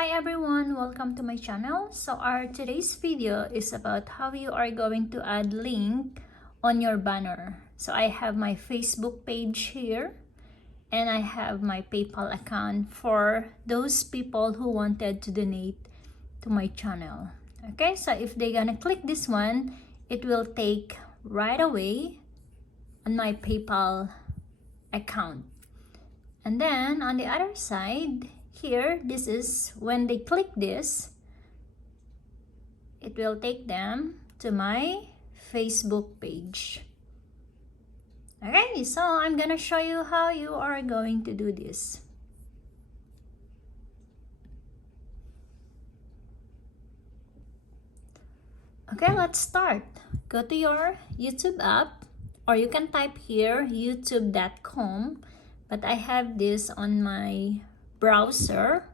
Hi everyone, welcome to my channel. So our today's video is about how you are going to add link on your banner. So I have my Facebook page here and I have my PayPal account for those people who wanted to donate to my channel. Okay, so if they're gonna click this one, it will take right away on my PayPal account. And then on the other side here, this is when they click this, it will take them to my Facebook page. Okay, so I'm gonna show you how you are going to do this. Okay, let's start. Go to your YouTube app, or you can type here youtube.com, but I have this on my browser,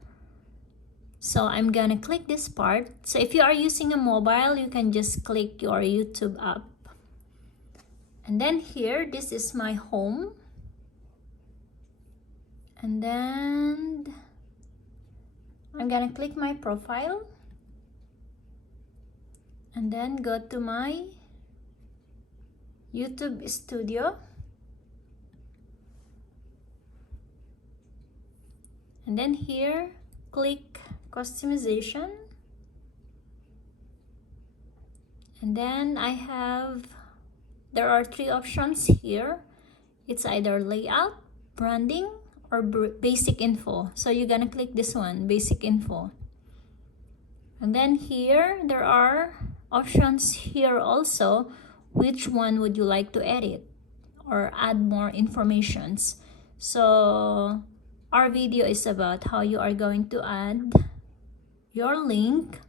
so I'm gonna click this part. So if you are using a mobile, you can just click your YouTube app, and then here, this is my home, and then I'm gonna click my profile, and then go to my YouTube studio, and then here click customization, and then there are three options here. It's either layout, branding, or basic info. So you're gonna click this one, basic info, and then here there are options here also. Which one would you like to edit or add more informations? So our video is about how you are going to add your link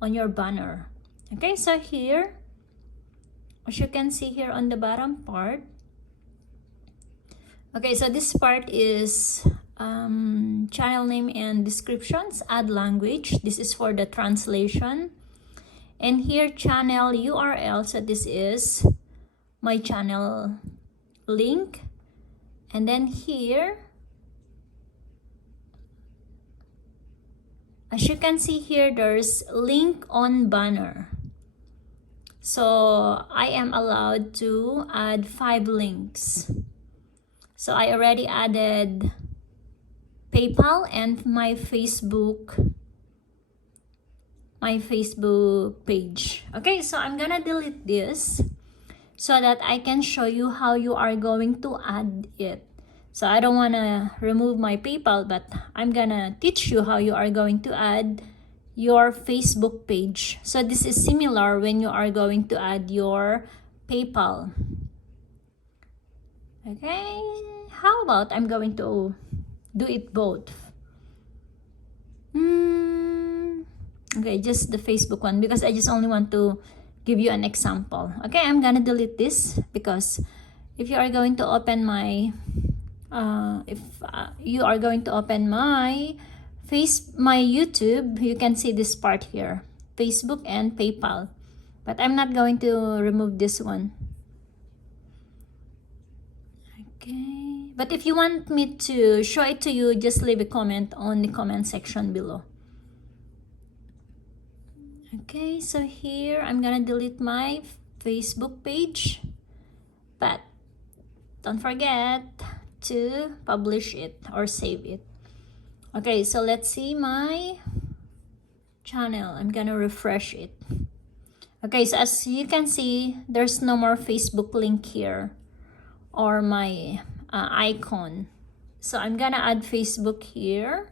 on your banner. Okay, so here, as you can see here on the bottom part, okay, so this part is channel name and descriptions, add language. This is for the translation. And here, channel URL. So this is my channel link. And then here, as you can see here, there's link on banner. So I am allowed to add 5 links. So I already added PayPal and my Facebook page. Okay, so I'm gonna delete this so that I can show you how you are going to add it. So I don't want to remove my PayPal, but I'm gonna teach you how you are going to add your Facebook page. So this is similar when you are going to add your PayPal. Okay, how about I'm going to do it both? Okay, just the Facebook one, because I just only want to give you an example. Okay, I'm gonna delete this because if you are going to open my you are going to open my YouTube, you can see this part here, Facebook and PayPal, but I'm not going to remove this one. Okay, but if you want me to show it to you, just leave a comment on the comment section below. Okay, so here I'm gonna delete my Facebook page, but don't forget to publish it or save it. Okay, so let's see my channel. I'm gonna refresh it. Okay, so as you can see, there's no more Facebook link here or my icon. So I'm gonna add Facebook here.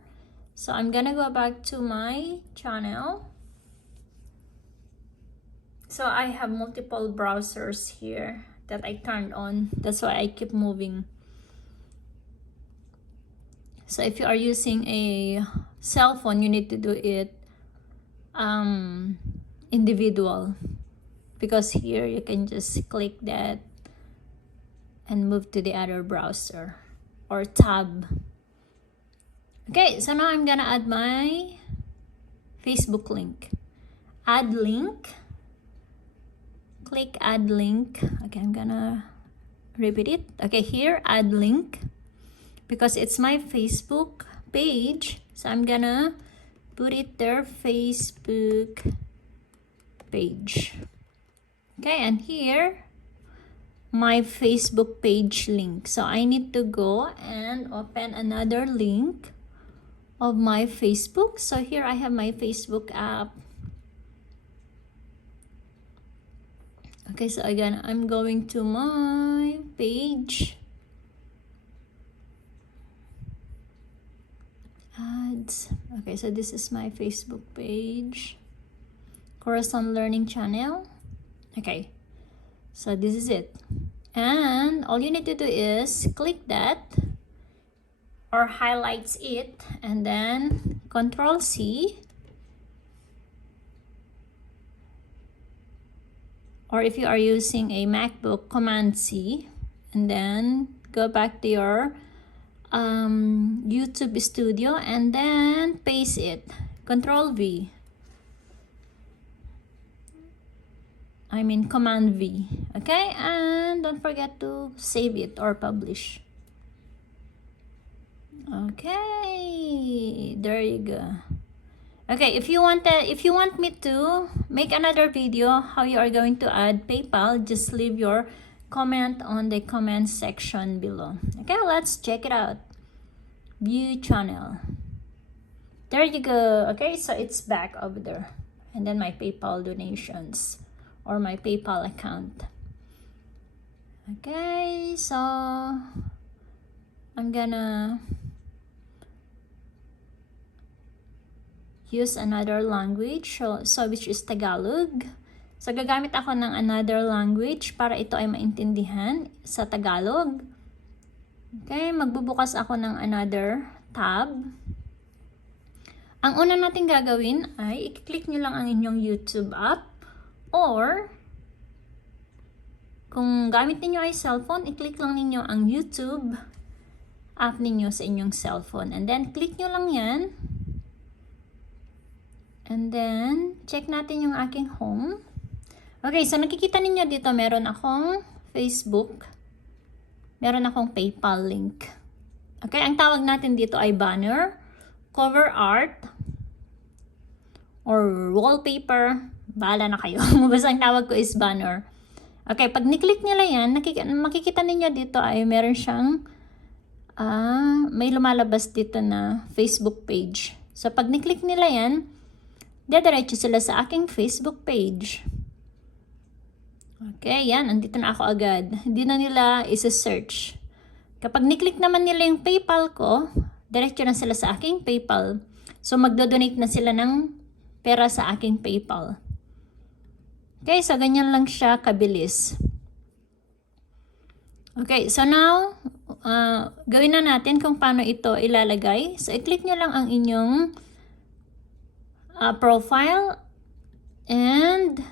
So I'm gonna go back to my channel. So I have multiple browsers here that I turned on. That's why I keep moving. So if you are using a cell phone, you need to do it individual, because here you can just click that and move to the other browser or tab. Okay, so now I'm gonna add my Facebook link. Add link. Click add link. Okay, I'm gonna repeat it. Okay, here, add link, because it's my Facebook page. So I'm gonna put it there, Facebook page. Okay, and here, my Facebook page link. So I need to go and open another link of my Facebook. So here I have my Facebook app. Okay, so again, I'm going to my page. Ads. Okay, so this is my Facebook page. Course on Learning channel. Okay, so this is it. And all you need to do is click that or highlights it and then Control C. Or if you are using a MacBook, Command C, and then go back to your YouTube Studio and then paste it. Control V. Command V. Okay, and don't forget to save it or publish. Okay, there you go. Okay, if you want me to make another video how you are going to add PayPal, just leave your comment on the comment section below. Okay, let's check it out. View channel. There you go. Okay, so it's back over there. And then my PayPal donations or my PayPal account. Okay, so I'm gonna use another language, so which is Tagalog. So gagamit ako ng another language para ito ay maintindihan sa Tagalog. Okay, magbubukas ako ng another tab. Ang una natin gagawin ay i-click nyo lang ang inyong YouTube app, or kung gamit niyo ay cellphone, i-click lang ninyo ang YouTube app ninyo sa inyong cellphone. And then click nyo lang yan. And then, check natin yung aking home. Okay, so nakikita ninyo dito, meron akong Facebook. Meron akong PayPal link. Okay, ang tawag natin dito ay banner, cover art, or wallpaper. Bahala na kayo. Basta ang tawag ko is banner. Okay, pag ni-click nila yan, makikita ninyo dito ay meron siyang, may lumalabas dito na Facebook page. So, pag ni-click nila yan, diretso sila sa aking Facebook page. Okay, yan. Andito na ako agad. Hindi na nila isa-search. Kapag ni-click naman nila yung PayPal ko, diretso na sila sa aking PayPal. So, magdo-donate na sila ng pera sa aking PayPal. Okay, so ganyan lang siya kabilis. Okay, so now, gawin na natin kung paano ito ilalagay. So, i-click nyo lang ang inyong profile and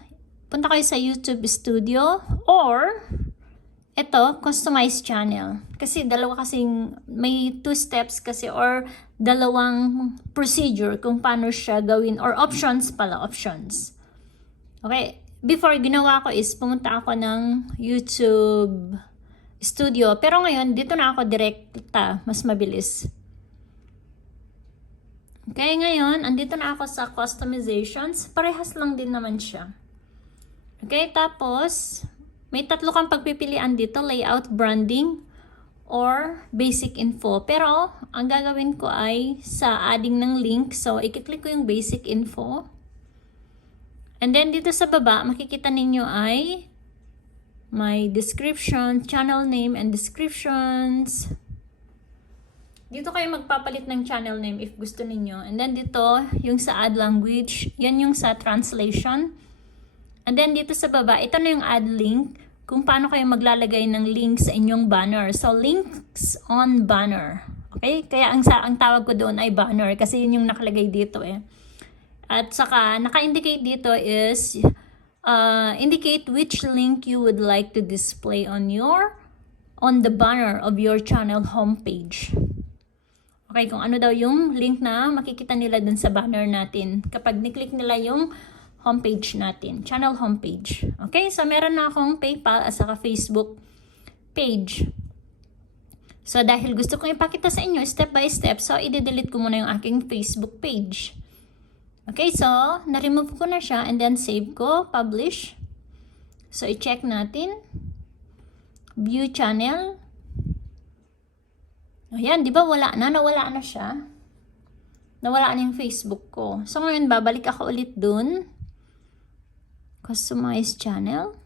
punta kayo sa YouTube Studio, or ito, customize channel. Kasi may 2 steps kasi, or dalawang procedure kung paano siya gawin, or options. Okay, before ginawa ko is pumunta ako ng YouTube Studio, pero ngayon dito na ako direkta, mas mabilis. Okay, ngayon, andito na ako sa customizations. Parehas lang din naman siya. Okay, tapos, may 3 kang pagpipilian dito, layout, branding, or basic info. Pero, ang gagawin ko ay sa adding ng link. So, i-click ko yung basic info. And then, dito sa baba, makikita ninyo ay may description, channel name, and descriptions. Dito kayo magpapalit ng channel name if gusto ninyo. And then dito, yung sa add language, yan yung sa translation. And then dito sa baba, ito na yung add link, kung paano kayo maglalagay ng link sa inyong banner. So, links on banner. Okay? Kaya ang tawag ko doon ay banner kasi yun yung nakalagay dito eh. At saka, naka-indicate dito is, indicate which link you would like to display on the banner of your channel homepage. Okay, kung ano daw yung link na makikita nila dun sa banner natin kapag ni-click nila yung homepage natin, channel homepage. Okay, so meron na akong PayPal at saka Facebook page. So dahil gusto kong ipakita sa inyo step by step, so i-delete ko muna yung aking Facebook page. Okay, so na-remove ko na siya and then save ko, publish. So i-check natin. View channel. Ayan, di ba wala na? Nawala na siya. Nawala na yung Facebook ko. So ngayon, babalik ako ulit dun. Customize channel.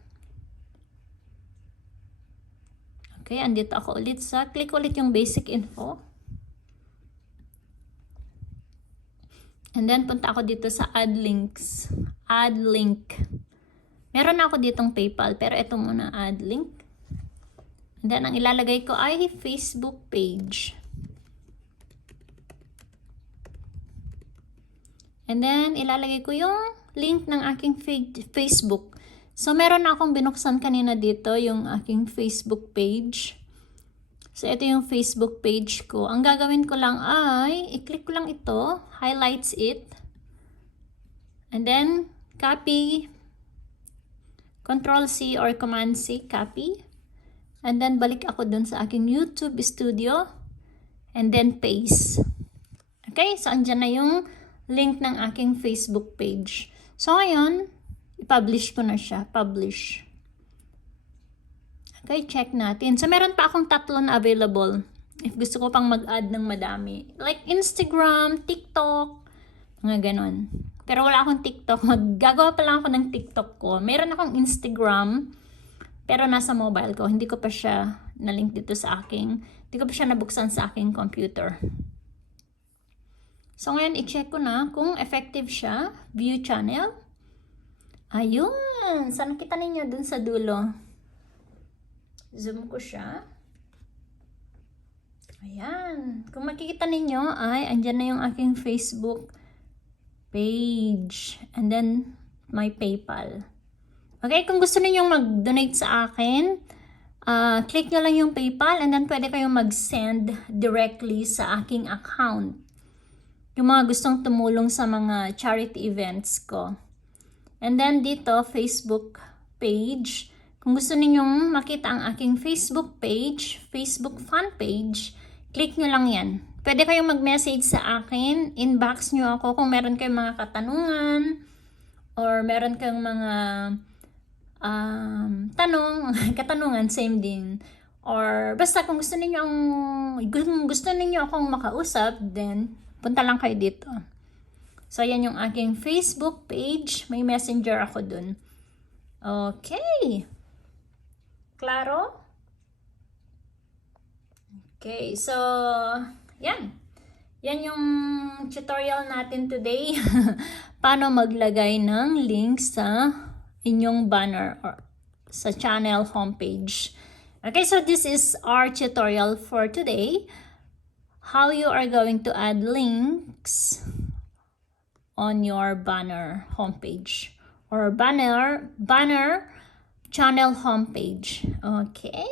Okay, andito ako ulit sa, click ulit yung basic info. And then, punta ako dito sa add links. Add link. Meron ako ditong PayPal, pero ito muna, add link. And then, ang ilalagay ko ay Facebook page. And then, ilalagay ko yung link ng aking Facebook. So, meron na akong binuksan kanina dito, yung aking Facebook page. So, ito yung Facebook page ko. Ang gagawin ko lang ay, i-click ko lang ito, highlights it, and then, copy, Control-C or Command-C, copy, and then, balik ako dun sa aking YouTube studio, and then, paste. Okay, so, andyan na yung link ng aking Facebook page. So, ngayon, i-publish ko na siya, publish. Okay, check natin. So, meron pa akong 3 na available. If gusto ko pang mag-add ng madami. Like Instagram, TikTok, mga ganon. Pero wala akong TikTok. Maggagawa pa lang ako ng TikTok ko. Meron akong Instagram, pero nasa mobile ko. Hindi ko pa siya na-link dito sa aking, hindi ko pa siya nabuksan sa aking computer. So, ngayon, i-check ko na kung effective siya. View channel. Ayun! So, nakita ninyo dun sa dulo. Zoom ko siya. Ayan. Kung makikita ninyo, ay andyan na yung aking Facebook page. And then, my PayPal. Okay, kung gusto ninyong mag-donate sa akin, click nyo lang yung PayPal and then pwede kayong mag-send directly sa aking account. Yung mga gustong tumulong sa mga charity events ko. And then, dito, Facebook page. Kung gusto ninyong makita ang aking Facebook page, Facebook fan page, click nyo lang yan. Pwede kayong mag-message sa akin, inbox nyo ako kung meron kayong mga katanungan, or meron kayong mga katanungan, same din. Or basta kung gusto ninyo akong makausap, then punta lang kayo dito. So, yan yung aking Facebook page. May messenger ako dun. Okay. Klaro? Okay, so, yan. Yan yung tutorial natin today. Paano maglagay ng link sa inyong banner or sa channel homepage. Okay, so this is our tutorial for today. How you are going to add links on your banner homepage or banner channel homepage. Okay,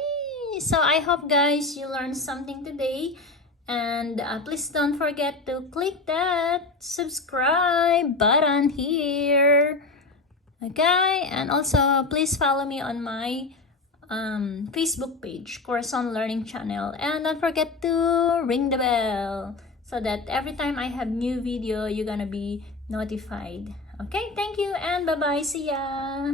so I hope guys you learned something today, and please don't forget to click that subscribe button here. Okay, and also please follow me on my Facebook page, Corazon Learning Channel, and don't forget to ring the bell so that every time I have new video you're gonna be notified. Okay, thank you and bye bye, see ya.